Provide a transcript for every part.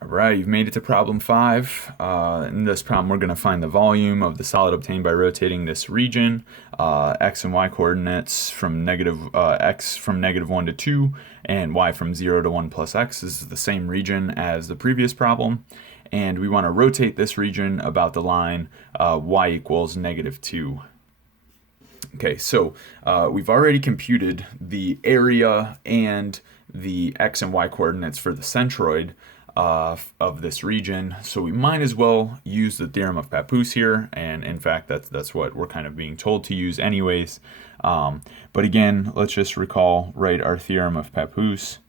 All right, you've made it to problem 5. In this problem, we're going to find the volume of the solid obtained by rotating this region, x and y coordinates from x from -1 to 2, and y from 0 to 1 plus x. This is the same region as the previous problem, and we want to rotate this region about the line y equals -2. Okay, so we've already computed the area and the x and y coordinates for the centroid of this region, so we might as well use the theorem of Pappus here, and in fact that's what we're kind of being told to use anyways. But again, let's just recall, right, our theorem of Pappus.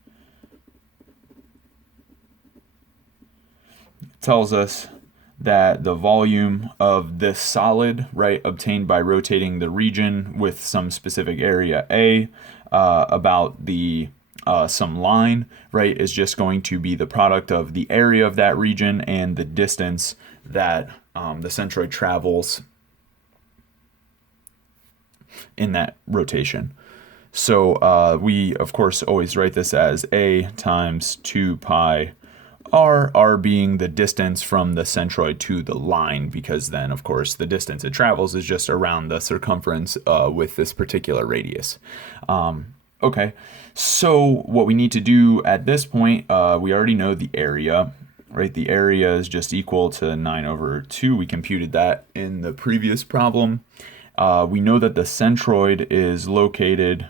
It tells us that the volume of this solid, right, obtained by rotating the region with some specific area A about the some line, right, is just going to be the product of the area of that region and the distance that the centroid travels in that rotation. So we, of course, always write this as A times 2 pi r being the distance from the centroid to the line, because then, of course, the distance it travels is just around the circumference with this particular radius. Okay, so what we need to do at this point, we already know the area, right? The area is just equal to 9/2. We computed that in the previous problem. We know that the centroid is located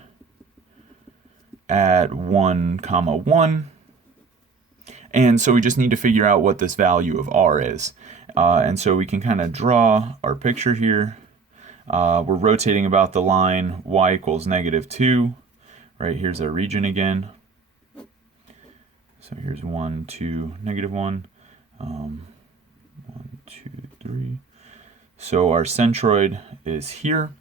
at 1, 1. And so we just need to figure out what this value of r is. And so we can kind of draw our picture here. We're rotating about the line y equals -2. Right, here's our region again. So here's 1, 2, -1. 1, 2, 3. So our centroid is here.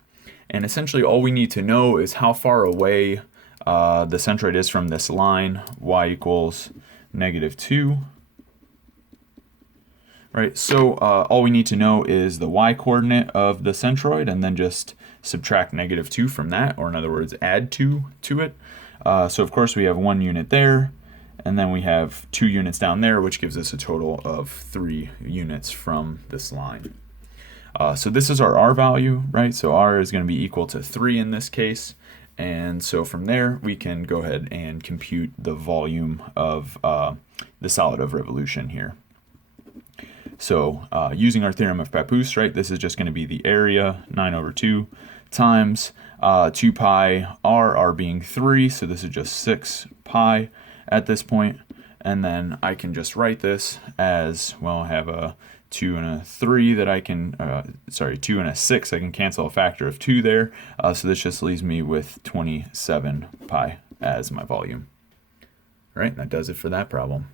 And essentially all we need to know is how far away the centroid is from this line, y equals -2. Right, so all we need to know is the y coordinate of the centroid, and then just subtract -2 from that, or in other words, add 2 to it. So of course we have 1 unit there, and then we have 2 units down there, which gives us a total of 3 units from this line. So this is our r value, right? So r is going to be equal to 3 in this case. And so from there, we can go ahead and compute the volume of the solid of revolution here. So using our theorem of Pappus, right, this is just going to be the area, 9/2, times 2 pi r being 3, so this is just 6 pi at this point. And then I can just write this as, well, I have a 2 and a 3 that I can, 2 and a 6, I can cancel a factor of 2 there. So this just leaves me with 27 pi as my volume. All right, that does it for that problem.